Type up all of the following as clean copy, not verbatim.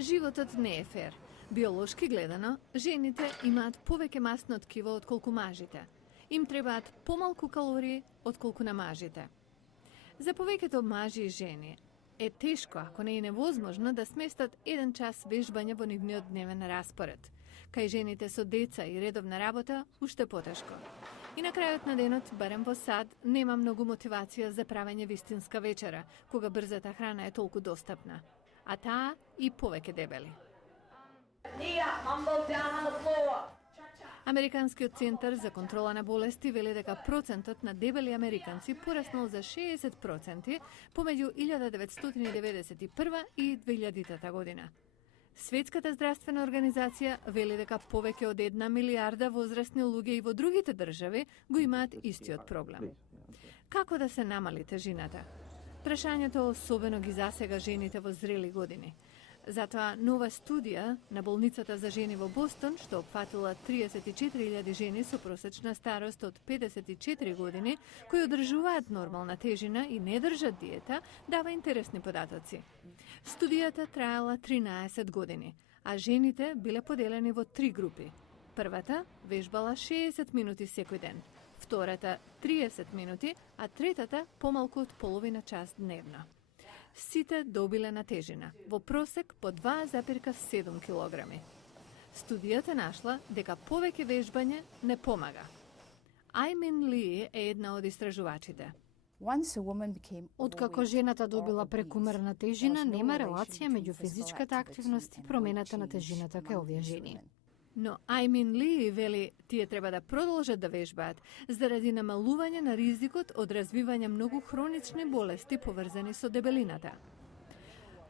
Животот не е фер. Биолошки гледано, жените имаат повеќе масно ткиво отколку мажите. Им требаат помалку калории отколку на мажите. За повеќето мажи и жени е тешко, ако не е невозможно, да сместат 1 час вежбање во нивниот дневен распоред. Кај жените со деца и редовна работа, уште потешко. И на крајот на денот, барем во САД, нема многу мотивација за правење вистинска вечера, кога брзата храна е толку достапна. А таа и повеќе дебели. Американскиот центар за контрола на болести вели дека процентот на дебели американци пораснал за 60% помеѓу 1991 и 2000 година. Светската здравствена организација вели дека повеќе од 1 милиарда возрастни луѓе и во другите држави го имаат истиот проблем. Како да се намали тежината? Прашањето особено ги засега жените во зрели години. Затоа нова студија на болницата за жени во Бостон, што опфатила 34.000 жени со просечна старост од 54 години, кои одржуваат нормална тежина и не држат диета, дава интересни податоци. Студијата траела 13 години, а жените биле поделени во 3 групи. Првата вежбала 60 минути секој ден, втората 30 минути, а третата помалку од половина час дневно. Сите добиле на тежина, во просек по 2,7 килограми. Студијата нашла дека повеќе вежбање не помага. Аймин Ли е една од истражувачите. Откако жената добила прекумерна тежина, нема релација меѓу физичката активност и промената на тежината кај овие жени. Но Аймин Ли вели тие треба да продолжат да вежбаат заради намалување на ризикот од развивање многу хронични болести поврзани со дебелината.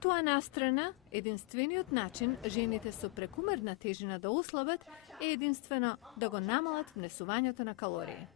Тоа настрана, единствениот начин жените со прекумерна тежина да ослабат е единствено да го намалат внесувањето на калории.